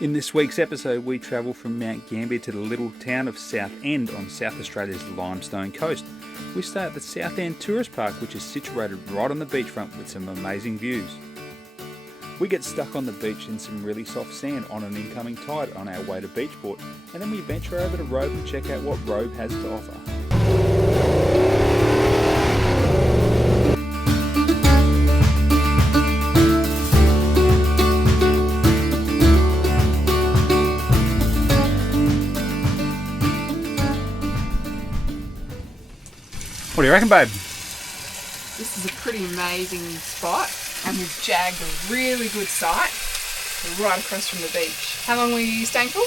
In this week's episode, we travel from Mount Gambier to the little town of Southend on South Australia's Limestone Coast. We stay at the Southend Tourist Park, which is situated right on the beachfront with some amazing views. We get stuck on the beach in some really soft sand on an incoming tide on our way to Beachport, and then we venture over to Robe and check out what Robe has to offer. What do you reckon, babe? This is a pretty amazing spot, and we've jagged a really good site right across from the beach. How long were you staying for?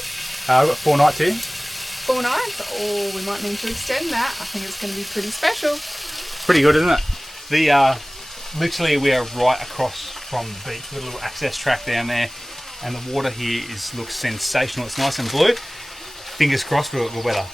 I've got 4 nights here. 4 nights? Oh, we might need to extend that. I think it's going to be pretty special. Pretty good, isn't it? Literally we are right across from the beach with a little access track down there, and the water here looks sensational. It's nice and blue. Fingers crossed for the weather.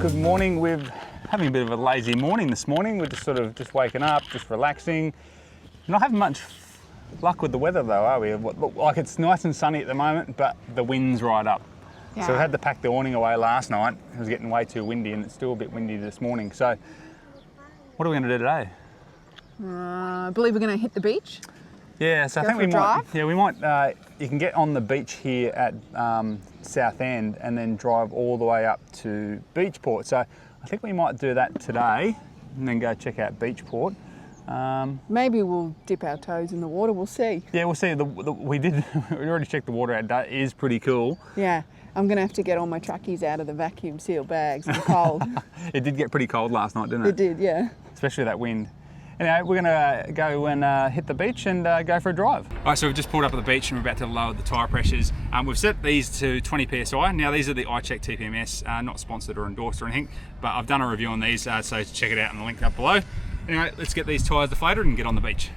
Good morning. We're having a bit of a lazy morning this morning. We're just waking up, just relaxing. Not having much luck with the weather though, are we? Like it's nice and sunny at the moment, but the wind's right up. Yeah. So we had to pack the awning away last night. It was getting way too windy, and it's still a bit windy this morning. So what are we going to do today? I believe we're going to hit the beach. Yeah, so I think we might. Yeah, we might. You can get on the beach here at Southend and then drive all the way up to Beachport. So I think we might do that today and then go check out Beachport. Maybe we'll dip our toes in the water. We'll see. Yeah, we'll see. We already checked the water out. That is pretty cool. Yeah, I'm going to have to get all my trackies out of the vacuum seal bags. I'm cold. It did get pretty cold last night, didn't it? It did, yeah. Especially that wind. Anyway, we're going to go and hit the beach and go for a drive. All right, so we've just pulled up at the beach and we're about to lower the tyre pressures. We've set these to 20 PSI. Now these are the iCheck TPMS, not sponsored or endorsed or anything, but I've done a review on these, so check it out in the link up below. Anyway, let's get these tyres deflated and get on the beach.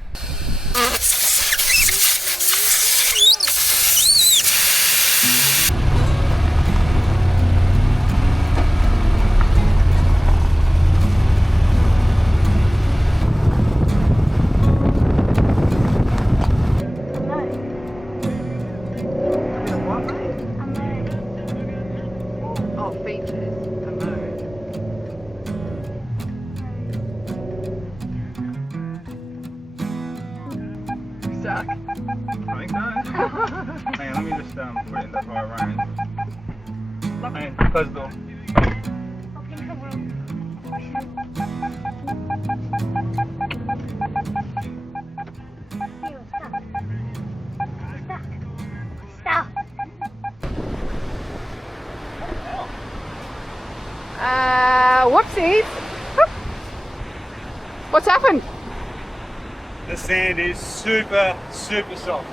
I think so. Hang on, let me just put it in the high range. Hang on, close the door. Whoopsies. What's happened? The sand is super soft.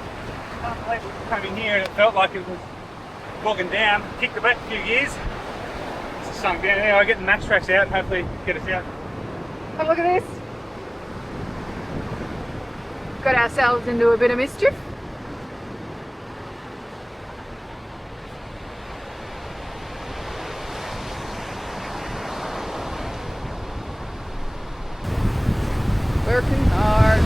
I can't believe we came in here and it felt like it was bogging down. Kicked it back a few years. It's just sunk down. Anyway, I'll get the max tracks out, hopefully get us out. Have a look at this. Got ourselves into a bit of mischief. Working hard.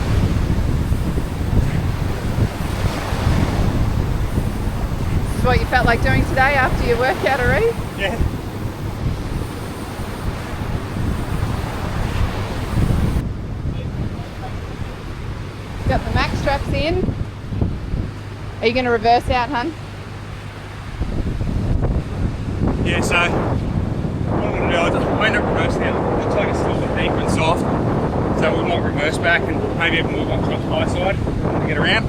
This is what you felt like doing today after your workout already? Yeah. Got the max straps in. Are you going to reverse out, hun? Yeah, so what I'm going to do, I end up reversing out. Looks like it's still reverse back and maybe even move up to the high side to get around.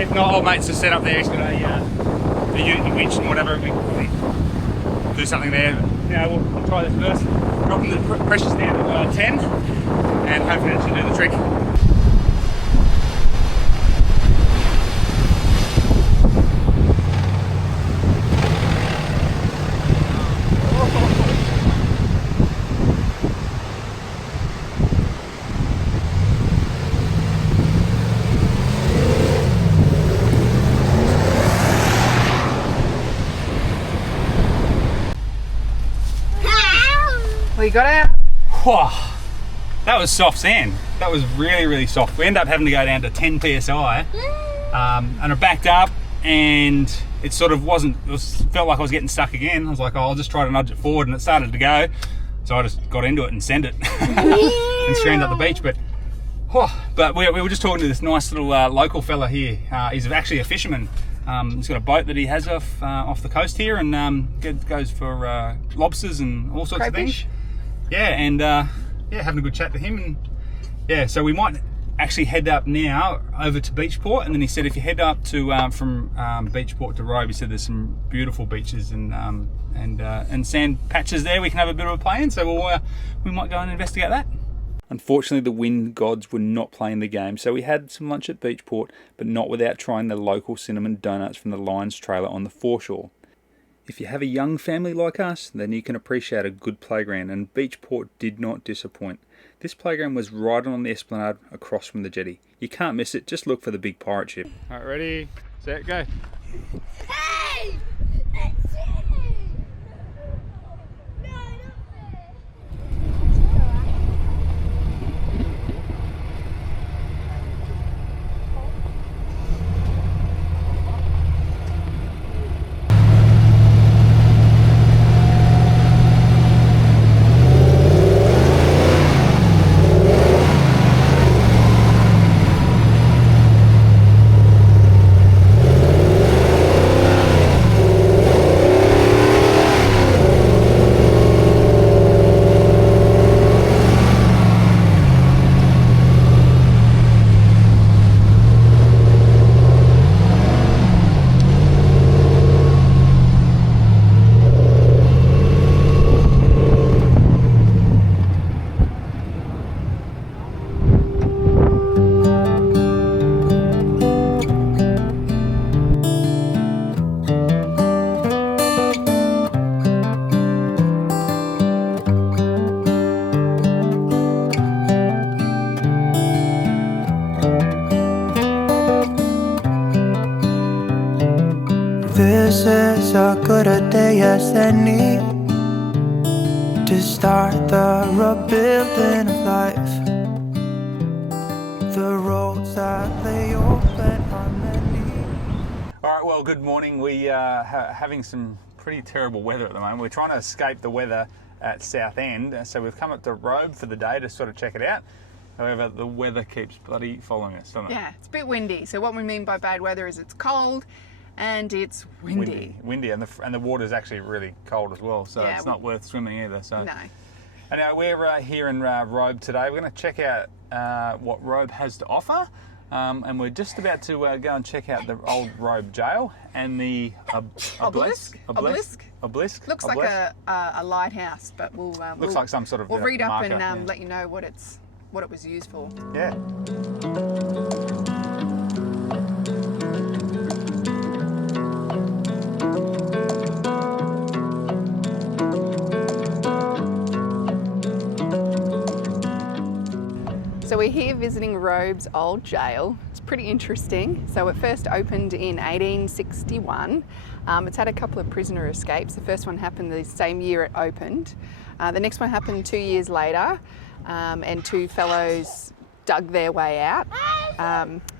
If not, old mate's just set up there. He's got a ute winch and whatever. We can probably do something there. But, yeah, we'll try this first. Dropping the pressures down to 10, and hopefully that should do the trick. Well, you got out. Whoa, that was soft sand. That was really, really soft. We ended up having to go down to 10 psi, and I backed up, and it sort of felt like I was getting stuck again. I was like, oh, I'll just try to nudge it forward, and it started to go. So I just got into it and sent it and stranded up the beach. But we were just talking to this nice little local fella here. He's actually a fisherman. He's got a boat that he has off the coast here, and goes for lobsters and all sorts of things. Yeah, and having a good chat to him, and yeah, so we might actually head up now over to Beachport, and then he said if you head up to from Beachport to Robe, he said there's some beautiful beaches and sand patches there we can have a bit of a play in, so we might go and investigate that. Unfortunately, the wind gods were not playing the game, so we had some lunch at Beachport, but not without trying the local cinnamon donuts from the Lions trailer on the foreshore. If you have a young family like us, then you can appreciate a good playground, and Beachport did not disappoint. This playground was right on the esplanade across from the jetty. You can't miss it, just look for the big pirate ship. Alright, ready, set, go. Hey! Let's see! No, not there. This is as good a day as any to start the rebuilding of life. The roads that lay open are many. Alright, well, good morning. We are having some pretty terrible weather at the moment. We're trying to escape the weather at Southend, so we've come up to Robe for the day to sort of check it out. However, the weather keeps bloody following us, doesn't it? Yeah, it's a bit windy. So what we mean by bad weather is it's cold and it's windy. Windy, and the water's actually really cold as well, so Yeah, it's not worth swimming either. So. No. And we're here in Robe today. We're going to check out what Robe has to offer, and we're just about to go and check out the old Robe jail and the Obelisk. Looks like a lighthouse, but looks like some sort of we'll read up marker, and let you know what it was used for. Yeah. So we're here visiting Robe's old jail. It's pretty interesting. So it first opened in 1861. It's had a couple of prisoner escapes. The first one happened the same year it opened. The next one happened 2 years later, and two fellows dug their way out.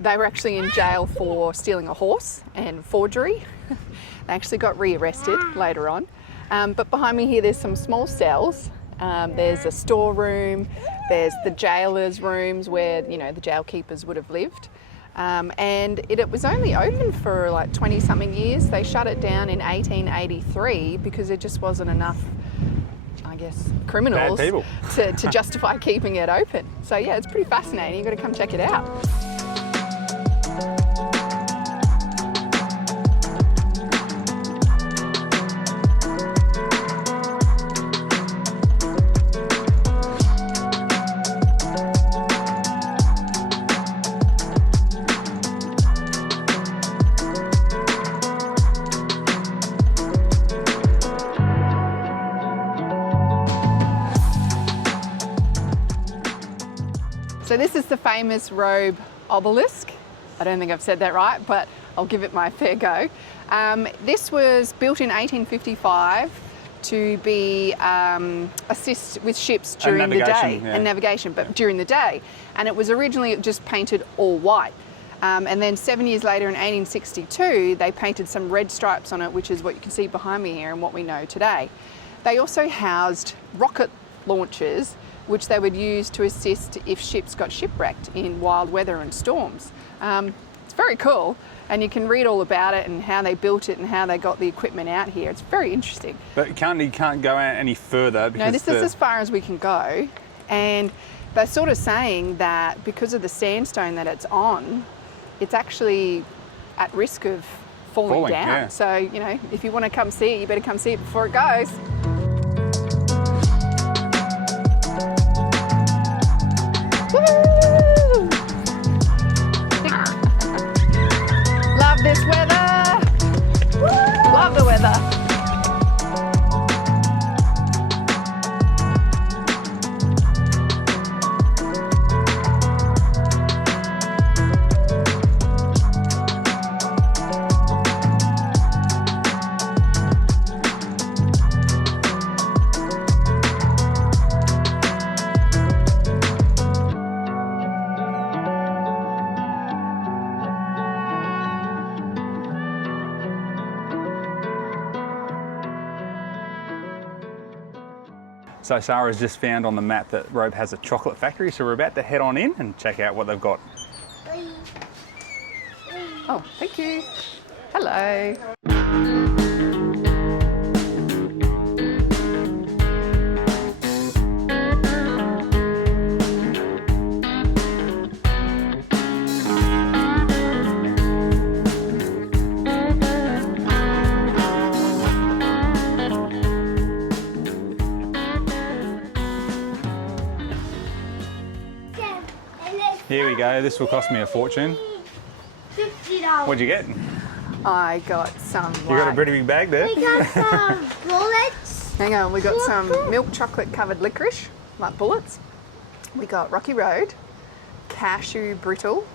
They were actually in jail for stealing a horse and forgery. They actually got rearrested later on. But behind me here there's some small cells. There's a storeroom, there's the jailers' rooms where, the jail keepers would have lived. And it was only open for like 20 something years. They shut it down in 1883 because there just wasn't enough, guess, criminals Bad people. to justify keeping it open. So yeah, it's pretty fascinating. You've got to come check it out. So this is the famous Robe obelisk. I don't think I've said that right, but I'll give it my fair go. This was built in 1855 to be assist with ships during the day and navigation, but during the day. And it was originally just painted all white. And then 7 years later in 1862, they painted some red stripes on it, which is what you can see behind me here and what we know today. They also housed rocket launchers, which they would use to assist if ships got shipwrecked in wild weather and storms. It's very cool, and you can read all about it and how they built it and how they got the equipment out here. It's very interesting. But you can't go out any further because no, this is as far as we can go, and they're sort of saying that because of the sandstone that it's on, it's actually at risk of falling down. Yeah. So, you know, if you want to come see it, you better come see it before it goes. Woo! Love this weather. Woo! Love the weather. So Sarah's just found on the map that Robe has a chocolate factory, so we're about to head on in and check out what they've got. Oh, thank you. Hello. Here we go, this will cost me a fortune. $50. What'd you get? I got some. You got a pretty big bag there? We got some bullets. Hang on, we got some milk chocolate covered licorice, like bullets. We got Rocky Road, cashew brittle,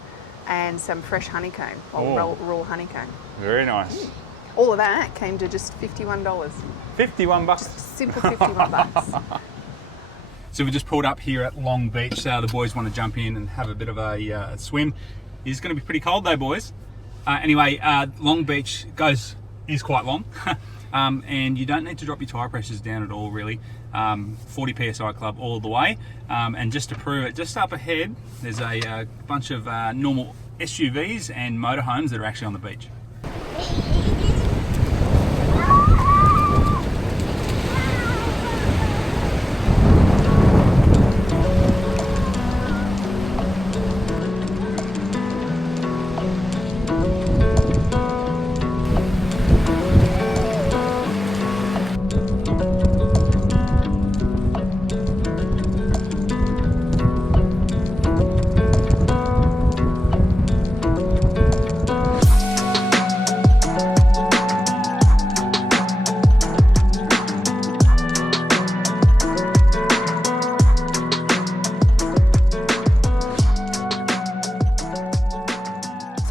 and some fresh honeycomb, or raw honeycomb. Very nice. All of that came to just $51. 51 bucks. Simple 51 bucks. So we just pulled up here at Long Beach, so the boys want to jump in and have a bit of a swim. It's going to be pretty cold though, boys. Anyway, Long Beach is quite long, and you don't need to drop your tyre pressures down at all, really. 40 PSI club all the way, and just to prove it, just up ahead, there's a bunch of normal SUVs and motorhomes that are actually on the beach.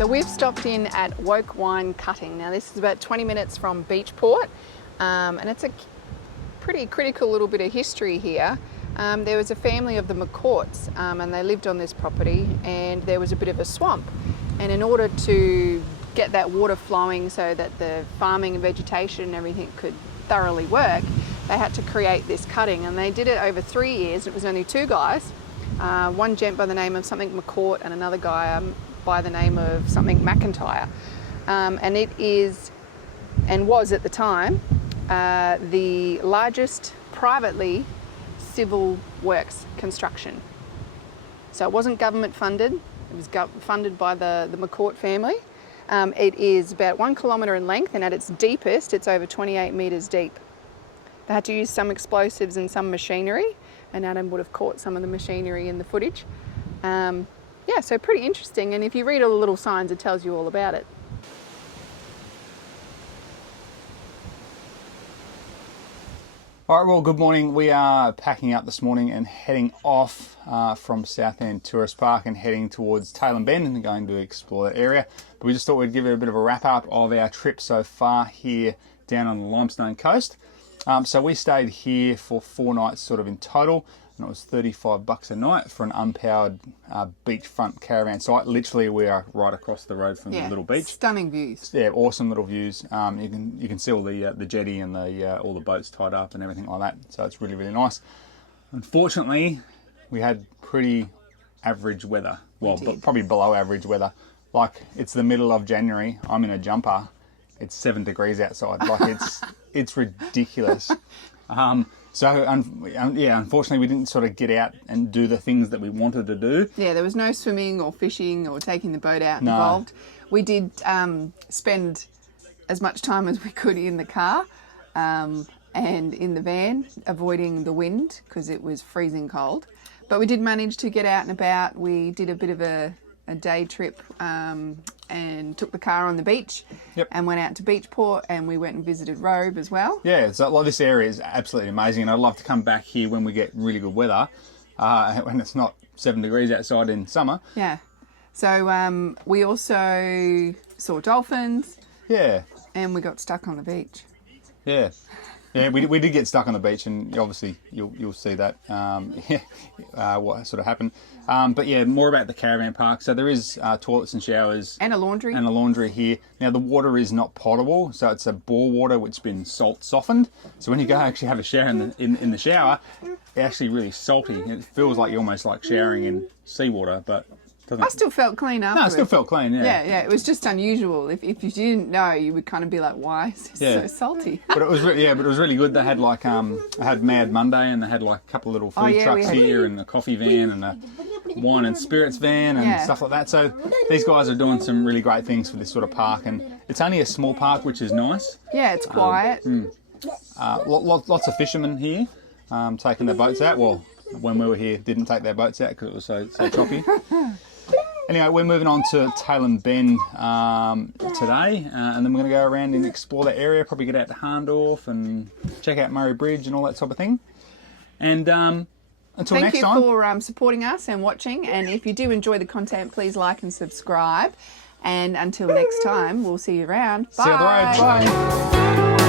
So we've stopped in at Woke Wine Cutting. Now this is about 20 minutes from Beachport, and it's a pretty critical little bit of history here. There was a family of the McCourts, and they lived on this property, and there was a bit of a swamp. And in order to get that water flowing so that the farming and vegetation and everything could thoroughly work, they had to create this cutting, and they did it over 3 years. It was only two guys, one gent by the name of something McCourt and another guy by the name of something McIntyre. And it is, and was at the time, the largest privately civil works construction. So it wasn't government funded, it was funded by the McCourt family. It is about 1 kilometre in length, and at its deepest it's over 28 metres deep. They had to use some explosives and some machinery, and Adam would have caught some of the machinery in the footage. Yeah, so pretty interesting, and if you read all the little signs it tells you all about it. All right, well, good morning. We are packing up this morning and heading off from Southend Tourist Park and heading towards Tailem Bend and going to explore that area. But we just thought we'd give it a bit of a wrap up of our trip so far here down on the Limestone Coast. So we stayed here for 4 nights sort of in total, and it was $35 a night for an unpowered beachfront caravan site. Literally, we are right across the road from the little beach. Stunning views. Yeah, awesome little views. You can see all the jetty and all the boats tied up and everything like that. So it's really, really nice. Unfortunately, we had pretty average weather. Well, probably below average weather. Like, it's the middle of January. I'm in a jumper. It's 7 degrees outside. Like, it's ridiculous. Unfortunately, we didn't sort of get out and do the things that we wanted to do. Yeah, there was no swimming or fishing or taking the boat out involved. We did spend as much time as we could in the car and in the van, avoiding the wind because it was freezing cold. But we did manage to get out and about. We did a bit of a day trip and took the car on the beach and went out to Beachport, and we went and visited Robe as well. Yeah, so this area is absolutely amazing, and I'd love to come back here when we get really good weather, when it's not 7 degrees outside in summer. Yeah. So we also saw dolphins. Yeah. And we got stuck on the beach. Yeah. Yeah, we did get stuck on the beach, and obviously you'll see that what sort of happened. But yeah, more about the caravan park. So there is toilets and showers and a laundry here. Now the water is not potable, so it's a bore water which has been salt softened. So when you go actually have a shower in the shower, it's actually really salty. It feels like you're almost like showering in seawater, but. I still felt clean afterwards. No, I still felt clean, yeah. Yeah, it was just unusual. If you didn't know, you would kind of be like, why is this so salty? But it was really good. They had like, I had Mad Monday, and they had like a couple of little food trucks here, and a coffee van, and a wine and spirits van, and stuff like that. So these guys are doing some really great things for this sort of park, and it's only a small park, which is nice. Yeah, it's quiet. Lots of fishermen here taking their boats out. Well, when we were here, didn't take their boats out because it was so choppy. Anyway, we're moving on to Tailem Bend today, and then we're going to go around and explore that area, probably get out to Harndorf and check out Murray Bridge and all that type of thing. And until next time. Thank you for supporting us and watching, and if you do enjoy the content, please like and subscribe. And until next time, we'll see you around. Bye. See you on the road. Bye.